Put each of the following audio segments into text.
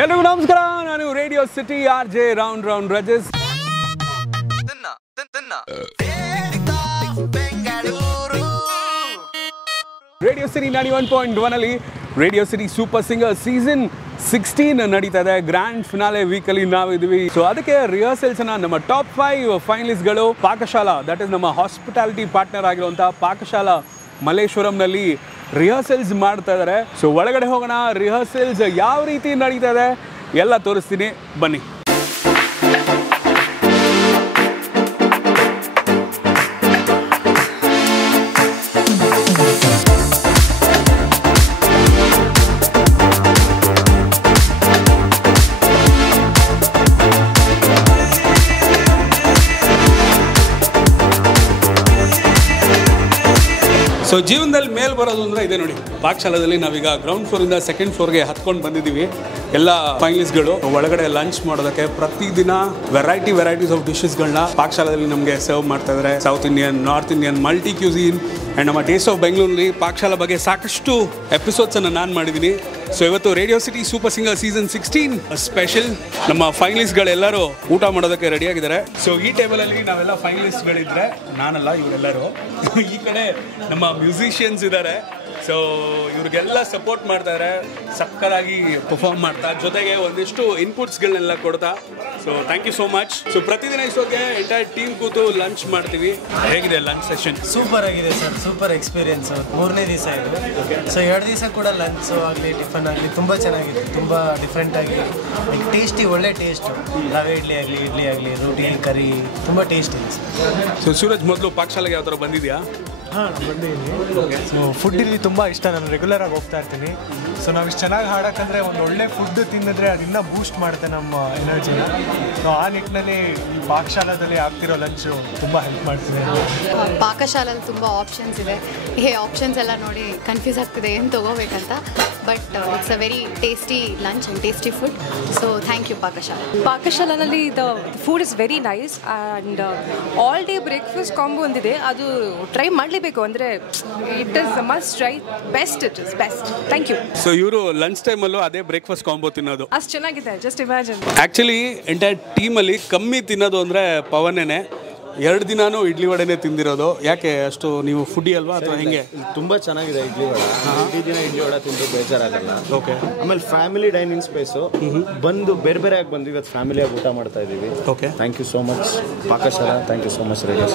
ಎಲ್ಲರಿಗೂ ನಮಸ್ಕಾರ. ನಾನು ರೇಡಿಯೋ ಸಿಟಿ RJ ರೌಂಡ್ ರಜಸ್. ರೇಡಿಯೋ ಸಿಟಿ 91.1 ಅಲ್ಲಿ Radio City Super Singer season 16 ನಡೀತಾ ಇದೆ. ಗ್ರ್ಯಾಂಡ್ ಫಿನಾಲೆ ವೀಕಲ್ಲಿ ನಾವಿದ್ದೀವಿ. ಸೊ ಅದಕ್ಕೆ ರಿಹರ್ಸಲ್ಸ್ ನಮ್ಮ ಟಾಪ್ 5 ಫೈನಲಿಸ್ಟ್ಗಳು ಪಾಕಶಾಲಾ, ದಟ್ ಇಸ್ ನಮ್ಮ ಹಾಸ್ಪಿಟಾಲಿಟಿ ಪಾರ್ಟ್ನರ್ ಆಗಿರುವಂತಹ ಪಾಕಶಾಲಾ ಮಲ್ಲೇಶ್ವರಂನಲ್ಲಿ ರಿಹರ್ಸಲ್ಸ್ ಮಾಡ್ತಾ ಇದ್ದಾರೆ. ಸೊ ಒಳಗಡೆ ಹೋಗೋಣ, ರಿಹರ್ಸಲ್ಸ್ ಯಾವ ರೀತಿ ನಡೀತಾ ಇದೆ ಎಲ್ಲ ತೋರಿಸ್ತೀನಿ, ಬನ್ನಿ. ಸೊ ಜೀವನದಲ್ಲಿ ಮೇಲೆ ಬರೋದು ಅಂದರೆ ಇದೆ ನೋಡಿ. ಪಾಕಶಾಲಾದಲ್ಲಿ ನಾವೀಗ ಗ್ರೌಂಡ್ ಫ್ಲೋರಿಂದ ಸೆಕೆಂಡ್ ಫ್ಲೋರ್ಗೆ ಹತ್ಕೊಂಡು ಬಂದಿದ್ದೀವಿ. ಎಲ್ಲ ಫೈನಲಿಸ್ಟ್ಗಳು ಒಳಗಡೆ ಲಂಚ್ ಮಾಡೋದಕ್ಕೆ ಪ್ರತಿದಿನ ವೆರೈಟೀಸ್ ಆಫ್ ಡಿಶಸ್ಗಳನ್ನ ಪಾಕಶಾಲಾದಲ್ಲಿ ನಮಗೆ ಸರ್ವ್ ಮಾಡ್ತಾ ಇದ್ದಾರೆ. South Indian, north Indian, multi cuisine and ನಮ್ಮ ಟೇಸ್ಟ್ ಆಫ್ ಬೆಂಗಳೂರಲ್ಲಿ ಪಾಕಶಾಲಾ ಬಗ್ಗೆ ಸಾಕಷ್ಟು ಎಪಿಸೋಡ್ಸನ್ನು ನಾನು ಮಾಡಿದ್ದೀನಿ. ಸೊ ಇವತ್ತು radio City Super Singer season 16 special. ನಮ್ಮ ಫೈನಲಿಸ್ಟ್ಗಳೆಲ್ಲರೂ ಊಟ ಮಾಡೋದಕ್ಕೆ ರೆಡಿಯಾಗಿದ್ದಾರೆ. ಸೊ ಈ ಟೇಬಲಲ್ಲಿ ನಾವೆಲ್ಲ ಫೈನಲಿಸ್ಟ್ಗಳಿದ್ರೆ, ನಾನಲ್ಲ ಇವರೆಲ್ಲರೂ. ಈ ಕಡೆ ನಮ್ಮ ಮ್ಯೂಸಿಷಿಯನ್ಸ್ ಇದ್ದಾರೆ. ಸೊ ಇವ್ರಿಗೆಲ್ಲ ಸಪೋರ್ಟ್ ಮಾಡ್ತಾರೆ, ಸಕ್ಕತ್ತಾಗಿ ಪರ್ಫಾರ್ಮ್ ಮಾಡ್ತಾ, ಜೊತೆಗೆ ಒಂದಿಷ್ಟು ಇನ್ಪುಟ್ಸ್ಗಳನ್ನೆಲ್ಲ ಕೊಡ್ತಾ. So thank you so much. So ಪ್ರತಿದಿನ ಇಷ್ಟೊತ್ತಿಗೆ ಎಂಟೈರ್ ಟೀಮ್ ಕೂತು ಲಂಚ್ ಮಾಡ್ತೀವಿ. ಹೇಗಿದೆ ಲಂಚ್ ಸೆಷನ್? ಸೂಪರ್ ಆಗಿದೆ ಸರ್, ಸೂಪರ್ ಎಕ್ಸ್ಪೀರಿಯನ್ಸ್. 3ನೇ ದಿವಸ ಇದು. ಸೊ 2 ದಿವಸ ಕೂಡ ಲಂಚ್ ಆಗಲಿ ಟಿಫನ್ ಆಗಲಿ ತುಂಬ ಚೆನ್ನಾಗಿದೆ, ತುಂಬ ಡಿಫ್ರೆಂಟಾಗಿ ಟೇಸ್ಟಿ, ಒಳ್ಳೆ ಟೇಸ್ಟು. ರವೆ ಇಡ್ಲಿ ಆಗಲಿ ರೋಟಿ ಕರಿ ತುಂಬ ಟೇಸ್ಟ್ ಇದೆ ಸರ್. ಸೊ ಸೂರಜ್, ಮೊದಲು ಪಾಕಶಾಲೆಗೆ ಯಾವ ಥರ ಬಂದಿದೆಯಾ? ಹಾಂ, ಬಂದಿದ್ದೀನಿ. ಸೊ ಫುಡ್ ಇಲ್ಲಿ ತುಂಬ ಇಷ್ಟ, ನಾನು ರೆಗ್ಯುಲರಾಗಿ ಹೋಗ್ತಾ ಇರ್ತೀನಿ. ಸೊ ನಾವು ಇಷ್ಟು ಚೆನ್ನಾಗಿ ಹಾಡೋಕ್ಕಂದರೆ ಒಂದು ಒಳ್ಳೆ ಫುಡ್ ತಿಂದಿದ್ರೆ ಅದನ್ನ ಬೂಸ್ಟ್ ಮಾಡುತ್ತೆ ನಮ್ಮ ಎನರ್ಜಿನ. ಸೊ ಆ ನಿಟ್ಟಿನಲ್ಲಿ ಈ ಪಾಕಶಾಲಾದಲ್ಲಿ ಆಗ್ತಿರೋ ಲಂಚು ತುಂಬ ಹೆಲ್ಪ್ ಮಾಡ್ತೀನಿ. ಪಾಕಶಾಲೆಯಲ್ಲಿ ತುಂಬ ಆಪ್ಷನ್ಸ್ ಇದೆ. ಈ ಆಪ್ಷನ್ಸ್ ಎಲ್ಲ ನೋಡಿ ಕನ್ಫ್ಯೂಸ್ ಆಗ್ತಿದೆ ಏನು ತೊಗೋಬೇಕಂತ. But it's a very tasty lunch and tasty food. So thank you Pakashala. ಪಾಕಶಾಲಾನಲ್ಲಿ the food is very nice and all day breakfast combo ಒಂದಿದೆ, ಅದು ಟ್ರೈ ಮಾಡಲೇಬೇಕು. ಅಂದರೆ it is must try, best, it is best. Thank you. So ಇವರು lunch ಟೈಮಲ್ಲೂ ಅದೇ breakfast combo ತಿನ್ನೋದು ಅಷ್ಟು ಚೆನ್ನಾಗಿದೆ, ಜಸ್ಟ್ ಇಮ್ಯಾಜಿನ್. ಆ್ಯಕ್ಚುಲಿ ಎಂಟೈರ್ ಟೀಮಲ್ಲಿ ಕಮ್ಮಿ ತಿನ್ನೋದು ಅಂದರೆ ಪವನ್ನೇ. 2 ದಿನಾನೂ ಇಡ್ಲಿ ವಡೆನೇ ತಿಂದಿರೋದು. ಯಾಕೆ ಅಷ್ಟು ನೀವು ಫುಡ್ಡಿ ಅಲ್ವಾ ಅಥವಾ ಹೆಂಗೆ? ತುಂಬ ಚೆನ್ನಾಗಿದೆ ಇಡ್ಲಿ ವಡೆ. ಇಡೀ ದಿನ ಇಡ್ಲಿ ವಡೆ ತಿಂದು ಬೇಜಾರಾಗಲ್ಲ. ಓಕೆ. ಆಮೇಲೆ ಫ್ಯಾಮಿಲಿ ಡೈನಿಂಗ್ ಸ್ಪೇಸು ಬಂದು ಬೇರೆ ಆಗಿ ಬಂದು ಇವತ್ತು ಫ್ಯಾಮಿಲಿಯಾಗಿ ಊಟ ಮಾಡ್ತಾ ಇದ್ದೀವಿ. Okay, thank you so much Pakashala, thank you so much Radio.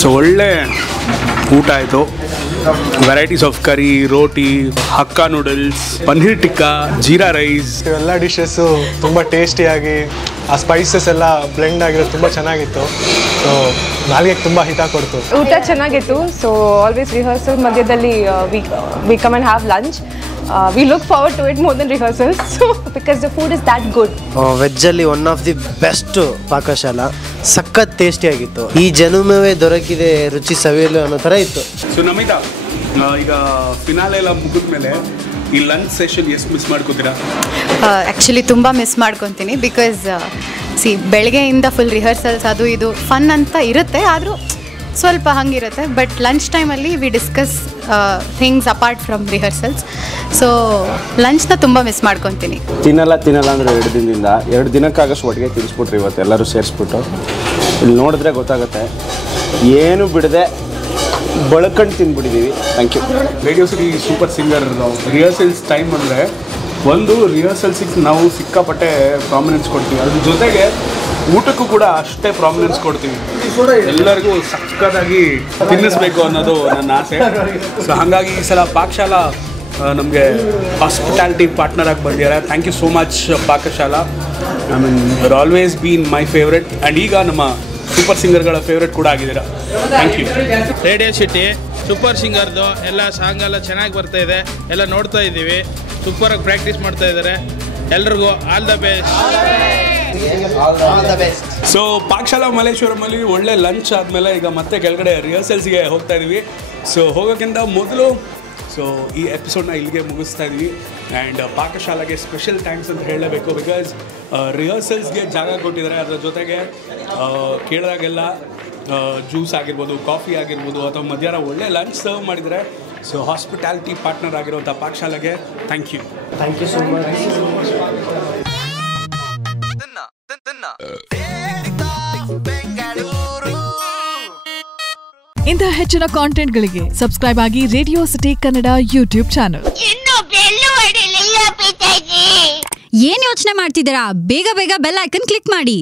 So ಒಳ್ಳೆ ಊಟ ಆಯಿತು. Varieties of curry, roti, Hakka noodles, paneer tikka, jeera rice, ಇವೆಲ್ಲ ಡಿಶಸ್ಸು ತುಂಬ ಟೇಸ್ಟಿಯಾಗಿ ಆ ಸ್ಪೈಸಸ್ ಎಲ್ಲ ಬ್ಲೆಂಡ್ ಆಗಿರೋದು ತುಂಬ ಚೆನ್ನಾಗಿತ್ತು. ಸೊ ನಾಲ್ಗೆಗೆ ತುಂಬ ಹಿತ ಕೊಡ್ತು. ಊಟ ಚೆನ್ನಾಗಿತ್ತು. ಸೊ ಆಲ್ವೇಸ್ ರಿಹರ್ಸಲ್ ಮಧ್ಯದಲ್ಲಿ we come and have lunch. We look forward to it more than rehearsals, so because the food is that good. ವೆಜ್ಜಲ್ಲಿ one of the best Pakashala. ಸಖತ್ ಟೇಸ್ಟಿಯಾಗಿತ್ತು. ಈ ಜನುಮವೇ ದೊರಕಿದೆ, ರುಚಿ ಸವಿಯಲು ಅನ್ನೋ ಥರ ಇತ್ತು. ಸೊ ನಮಿತಾ, ಈಗ ಫಿನಾಲೆ ಎಲ್ಲ ಮುಗಿದ ಮೇಲೆ ಈ ಲಂಚ್ ಸೆಷನ್ ಎಷ್ಟು ಮಿಸ್ ಮಾಡ್ಕೋತೀರಾ? ಆ್ಯಕ್ಚುಲಿ ತುಂಬ ಮಿಸ್ ಮಾಡ್ಕೊತೀನಿ. ಬಿಕಾಸ್ ಬೆಳಗ್ಗೆಯಿಂದ ಫುಲ್ ರಿಹರ್ಸಲ್ಸ್ ಅದು ಇದು ಫನ್ ಅಂತ ಇರುತ್ತೆ, ಆದರೂ ಸ್ವಲ್ಪ ಹಂಗಿರುತ್ತೆ. ಬಟ್ ಲಂಚ್ ಟೈಮಲ್ಲಿ we discuss things apart from rehearsals. So ಲಂಚ್ನ ತುಂಬ ಮಿಸ್ ಮಾಡ್ಕೊತೀನಿ. ತಿನ್ನಲ್ಲ ಅಂದರೆ 2 ದಿನದಿಂದ 2 ದಿನಕ್ಕಾಗಷ್ಟು ಒಟ್ಟಿಗೆ ತಿನ್ನಿಸ್ಬಿಟ್ರಿ ಇವತ್ತು ಎಲ್ಲರೂ ಸೇರಿಸ್ಬಿಟ್ಟು. ಇಲ್ಲಿ ನೋಡಿದ್ರೆ ಗೊತ್ತಾಗುತ್ತೆ, ಏನು ಬಿಡದೆ ಬಳಕಂಡು ತಿಂದ್ಬಿಟ್ಟಿದ್ದೀವಿ. Thank you. Radio City Super Singer rehearsals time ಅಂದರೆ ಒಂದು ರಿಹರ್ಸಲ್ಸಿಗೆ ನಾವು ಸಿಕ್ಕಾಪಟ್ಟೆ ಪ್ರಾಮಿನೆನ್ಸ್ ಕೊಡ್ತೀವಿ, ಅದ್ರ ಜೊತೆಗೆ ಊಟಕ್ಕೂ ಕೂಡ ಅಷ್ಟೇ ಪ್ರಾಮಿನೆನ್ಸ್ ಕೊಡ್ತೀವಿ. ಎಲ್ಲರಿಗೂ ಸಕ್ಕತ್ತಾಗಿ ತಿನ್ನಿಸ್ಬೇಕು ಅನ್ನೋದು ನನ್ನ ಆಸೆ. ಸೊ ಹಾಗಾಗಿ ಈ ಸಲ ಪಾಕಶಾಲಾ ನಮಗೆ ಹಾಸ್ಪಿಟಾಲಿಟಿ ಪಾರ್ಟ್ನರ್ ಆಗಿ ಬಂದಿದ್ದಾರೆ. Thank you so much Pakashala. I mean you are always been my favourite and ಈಗ ನಮ್ಮ ಸೂಪರ್ ಸಿಂಗರ್ಗಳ ಫೇವ್ರೆಟ್ ಕೂಡ ಆಗಿದ್ದೀರಾ. Thank you. ರೇಡಿಯೋ ಸಿಟಿ ಸೂಪರ್ ಸಿಂಗರ್ದು ಎಲ್ಲ ಸಾಂಗ್ ಎಲ್ಲ ಚೆನ್ನಾಗಿ ಬರ್ತಾ ಇದೆ, ಎಲ್ಲ ನೋಡ್ತಾ ಇದ್ದೀವಿ. ಸೂಪರಾಗಿ ಪ್ರಾಕ್ಟೀಸ್ ಮಾಡ್ತಾ ಇದ್ದಾರೆ. ಎಲ್ರಿಗೂ all the best. So Pakashala ಮಲ್ಲೇಶ್ವರಮಲ್ಲಿ ಒಳ್ಳೆ ಲಂಚ್ ಆದಮೇಲೆ ಈಗ ಮತ್ತೆ ಕೆಳಗಡೆ ರಿಹರ್ಸಲ್ಸ್ಗೆ ಹೋಗ್ತಾ ಇದ್ದೀವಿ. ಸೊ ಹೋಗೋಕ್ಕಿಂತ ಮೊದಲು ಸೊ ಈ ಎಪಿಸೋಡ್ನ ಇಲ್ಲಿಗೆ ಮುಗಿಸ್ತಾ ಇದ್ವಿ. ಆ್ಯಂಡ್ ಪಾಕಶಾಲೆಗೆ ಸ್ಪೆಷಲ್ ಥ್ಯಾಂಕ್ಸ್ ಅಂತ ಹೇಳಲೇಬೇಕು. ಬಿಕಾಸ್ ರಿಹರ್ಸಲ್ಸ್ಗೆ ಜಾಗ ಕೊಟ್ಟಿದ್ದಾರೆ, ಅದರ ಜೊತೆಗೆ ಕೇಳಿದಾಗೆಲ್ಲ ಜ್ಯೂಸ್ ಆಗಿರ್ಬೋದು, ಕಾಫಿ ಆಗಿರ್ಬೋದು, ಅಥವಾ ಮಧ್ಯಾಹ್ನ ಒಳ್ಳೆ ಲಂಚ್ ಸರ್ವ್ ಮಾಡಿದರೆ. ಸೊ ಹಾಸ್ಪಿಟಾಲಿಟಿ ಪಾರ್ಟ್ನರ್ ಆಗಿರುವಂಥ ಪಾಕಶಾಲೆಗೆ ಥ್ಯಾಂಕ್ ಯು ಸೋ ಮಚ್. ಇಂತಹ ಹೆಚ್ಚಿನ ಕಾಂಟೆಂಟ್ಗಳಿಗೆ ಸಬ್ಸ್ಕ್ರೈಬ್ ಆಗಿ radio city Kannada YouTube channel. ಏನ್ ಯೋಚನೆ ಮಾಡ್ತಿದ್ದೀರಾ? ಬೇಗ ಬೇಗ ಬೆಲ್ ಐಕನ್ ಕ್ಲಿಕ್ ಮಾಡಿ.